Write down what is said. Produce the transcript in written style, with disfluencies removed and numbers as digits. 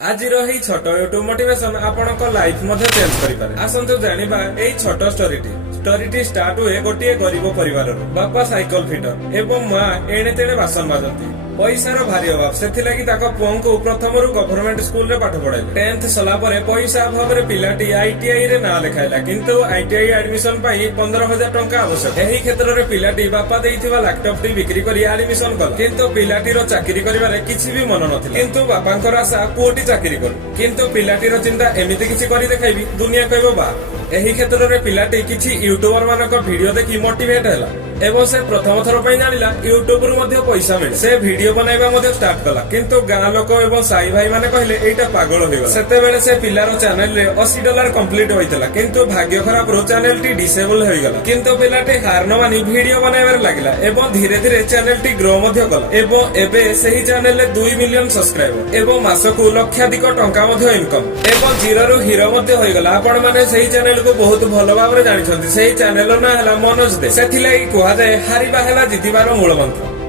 आज छोट YouTube motivation आपणक life change करिपारे। आसंतु जानिबा एई छोट स्टोरीटी स्टार्ट हुए गोटे गरीब परिवार। बापा साइकल फिटर एवं माँ एणे तेणे बासन बाजती। पैसार भारी अभाव से पुओं को प्रथम गवर्नमेंट स्कूल रे पाठ पढ़ाइले। 10th सला परे पैसा अभाव रे पिलाटी आईटीआई रे ना लिखाइला, किंतु आईटीआई एडमिशन पाई 15,000 टंका आवश्यक। एही क्षेत्र रे पिलाटी बापा देइथिबा लैपटॉप टी बिक्री करी एडमिशन कला, किंतु पिलाटीर चाकरी करिवारे किछि भी मन नथिला। किंतु बापांकर आशा पुओटी चाकरी करू, किंतु पिलाटीर चिंता एमिति किछि करि देखाइबी दुनिया कहबो बा। एही क्षेत्र रे पिलाटी किछि यूट्यूबर मानक वीडियो देखि मोटिवेट हैला एवं से प्रथम थर पई जानिला यूट्यूब रु मध्ये पैसा मिले। से वीडियो बनाइबा मध्ये स्टार्ट कला, किंतु गाँ लोक एवं साई भाई माने कहले एटा पागल होइगला। सेते बेले से पिलार चैनल रे $80 कंप्लीट होइतला, किंतु भाग्य खराब रो चैनल टी डिसेबल होइगला। किंतु पिलाटी हार न मानी वीडियो बनाइबार लागिला एवं धीरे धीरे चैनल टी ग्रो मध्ये कला एवं एबे सेही चैनल रे 2 मिलियन सब्सक्राइबर एवं मासकु लक्षाधिक टंका मध्ये इनकम एवं जीरो रु हीरो मध्ये होइगला। आपण माने सेही चैनल को बहुत भलो भाबरे जानिछन्ती। सेही चैनल ना हला मनोज दे। सेथिलाई हारिबा हेला जितिबार मूल मंत्र।